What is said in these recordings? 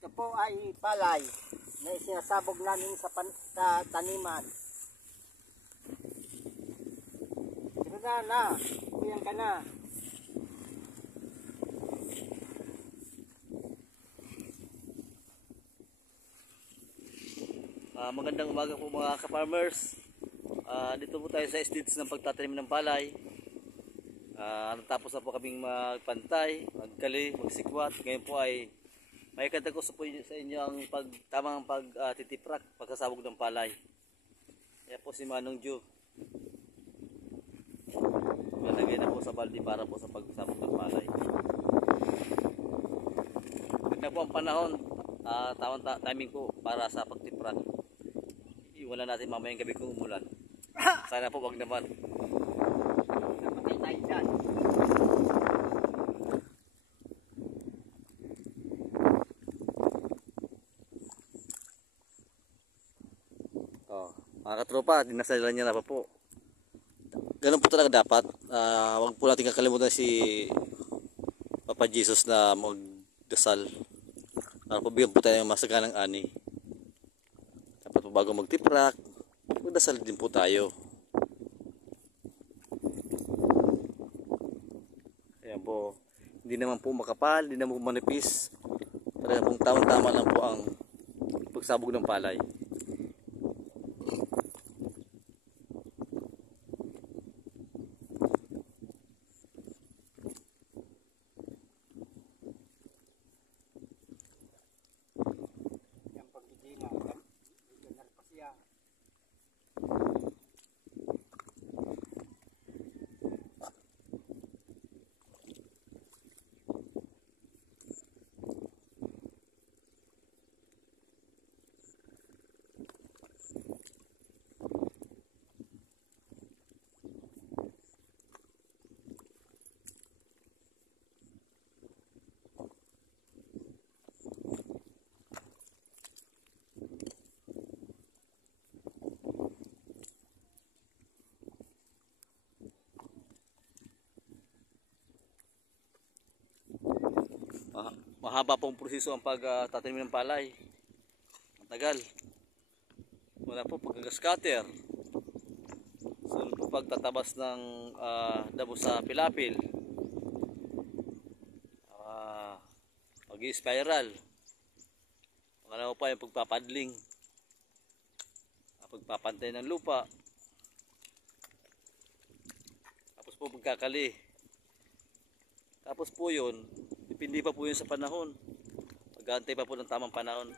Ito po ay palay na isinasabog namin sa taniman. Ito na, kuyan ka na. Magandang umaga po mga ka-farmers. Dito po tayo sa stage ng pagtatanim ng palay. Natapos na po kaming magpantay, magkali, magsikwat. Ngayon po ay may katago po sa inyo ang tamang pagtitiprak, pagkasabog ng palay. Kaya po si Manong Joe nalagay na po sa baldi para po sa pagsabog ng palay. Ganda po ang panahon, tamang timing po para sa pagtiprak. Iwan natin mamayang gabi kung umulan. Sana po wag naman. Napatay tayo dyan. Mga katropa, dinasalan niya na pa po. Ganun po talaga dapat. Wag po natin kakalimutan si Papa Jesus na magdasal. Para po bigyan po tayo ng masaganang ani. Dapat po bago magtiprak, magdasal din po tayo. Ayan po. Hindi naman po makapal, hindi naman po manipis. Talaga pong tamang-tama lang po ang pagsabog ng palay. Mahaba pong proseso ang pagtatanim ng palay. Matagal. Wala po paggagascatter. Sunod po pagtatabas ng damo sa pilapil. Pag-spiral. Pangalawa pa yung pagpapadling. Pagpapantay ng lupa. Tapos po pagkakali. Tapos po yun, depende pa po yun sa panahon. Mag-aantay pa po ng tamang panahon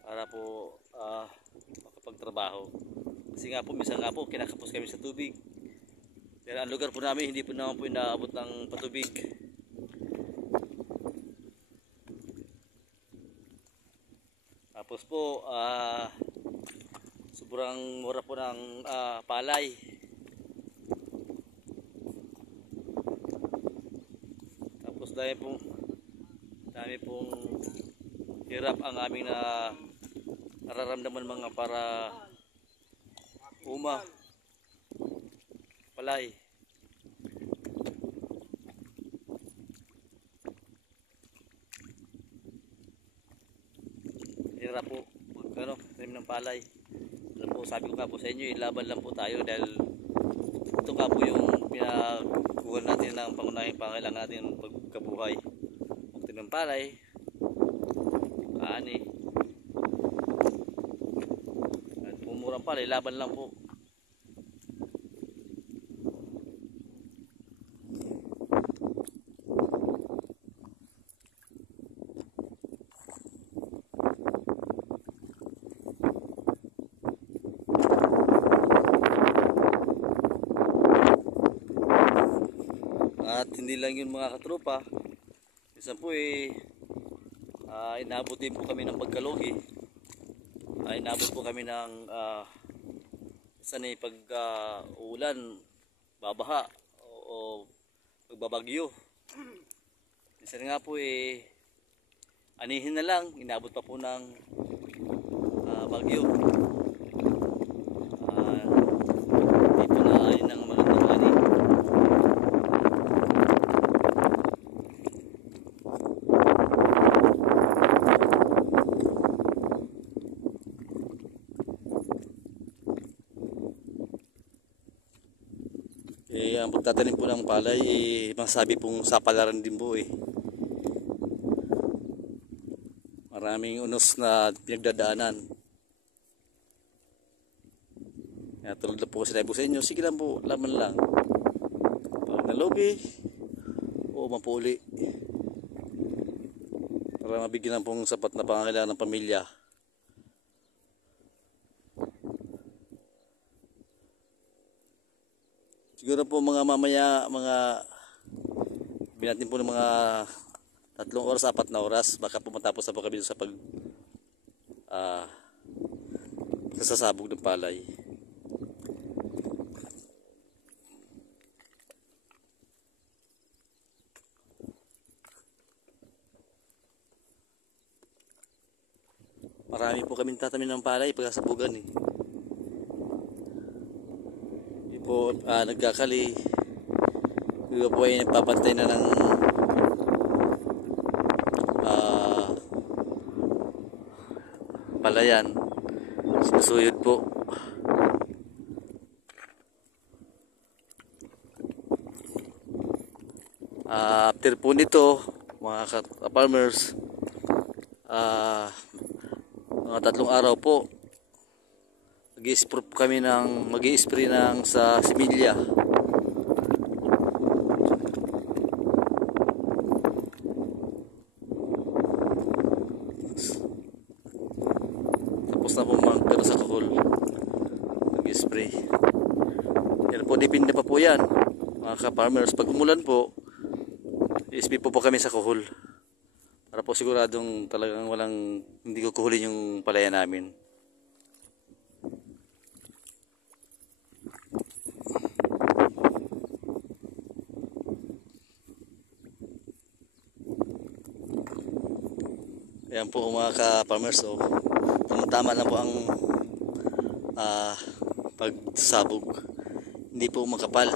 para po makapagtrabaho. Kasi nga po, minsan nga po, kinakapos kami sa tubig. Pero ang lugar po namin, hindi po naman po inaabot ng patubig. Tapos po, sobrang mura po ng palay. Dami pong hirap ang aming nararamdaman mga para palay. Hirap po tanim ng palay. Po, sabi ko nga po sa inyo, ilaban lang po tayo dahil ito nga po yung pinakuha natin ng pangunahing pangailangan natin ng pagkabuhay. Magtanim ng palay, ani. At pumurang palay, laban lang po. At hindi lang yun mga katropa, minsan po inabot din po kami ng pagkalugi. Inabot po kami ng pag ulan, babaha o pagbabagyo. Minsan nga po anihin na lang, inabot pa po ng bagyo. Dito na yun ang magandang ani. Kaya ang pagtatanim po ng palay, masabi pong sapalaran din po eh. Maraming unos na pinagdadaanan. Kaya tulad na po sinabi ko sa inyo, sige lang po, laman lang. Pag nalobi, o mapuli. Para mabigyan ng pong sapat na pangangailangan ng pamilya. Siguro po mga mamaya, binatin po ng mga 3 oras, 4 na oras, baka po matapos na po kami sa sasabog ng palay. Marami po kaming tatanim ng palay pagkasabugan eh. Po nagkakali, iba po ay nagpapantay na ng palayan, sinusuyod po. After po nito mga farmers, mga 3 araw po mag-i-spray ng sa similya. Tapos na po magdala sa kahol, mag-i-spray. Yan po, depende pa po yan mga ka-farmers. Pag umulan po, i-spray po kami sa kahol para po siguradong talagang hindi kukuhulin yung palaya namin. Ayan po mga ka-farmers, so tama lang po ang pagsabog. Hindi po makapal,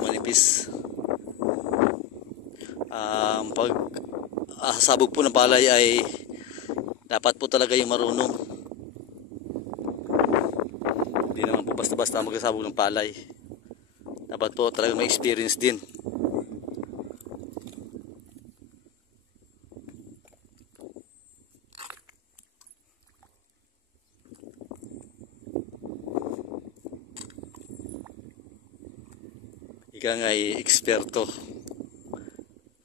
manipis. Sabog po ng palay ay dapat po talaga yung marunong. Hindi naman po basta-basta magsasabog ng palay. Dapat po talaga may experience din. Ika nga ay eksperto,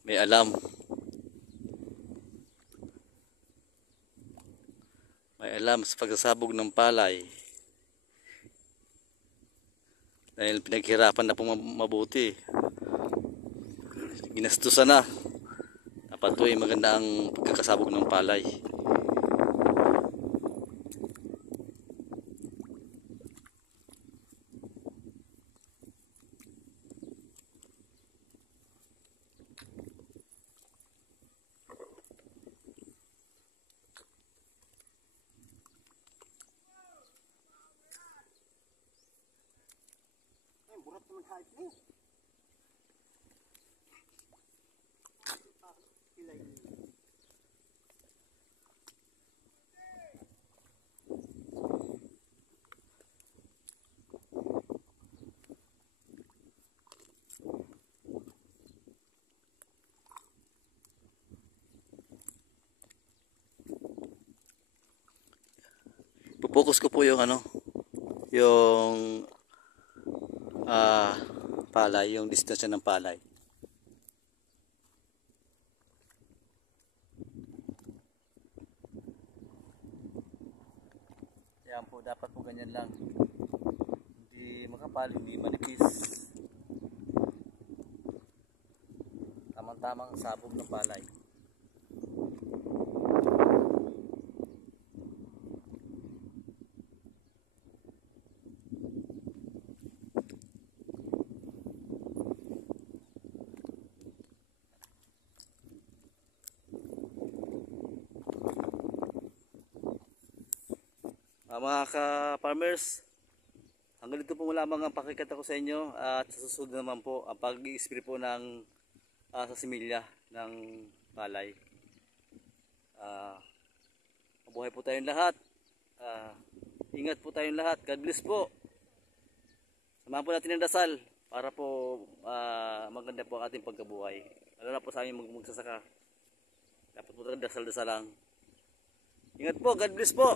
may alam, sa pagsasabog ng palay, dahil pinaghirapan na pong mabuti, ginastusan na. Dapat po ay maganda ang pagkakasabog ng palay. Burat naman hait niya. Pupokus ko po yung yung palay, yung distansya ng palay. Yan po, dapat po ganyan lang. Hindi makapal, hindi manipis. Tamang-tamang sabog ng palay. Mga ka-farmers, hanggang dito po lamang ang pakikita ko sa inyo, at sa susunod naman po ang pag-i-spray po ng sa similya ng palay. Mabuhay po tayong lahat, ingat po tayong lahat. God bless po. Samahan po natin ang dasal. para po maganda po ang ating pagkabuhay. Lalo na po sa aming magsasaka. Dapat po talaga dasal-dasal lang. Ingat po, God bless po.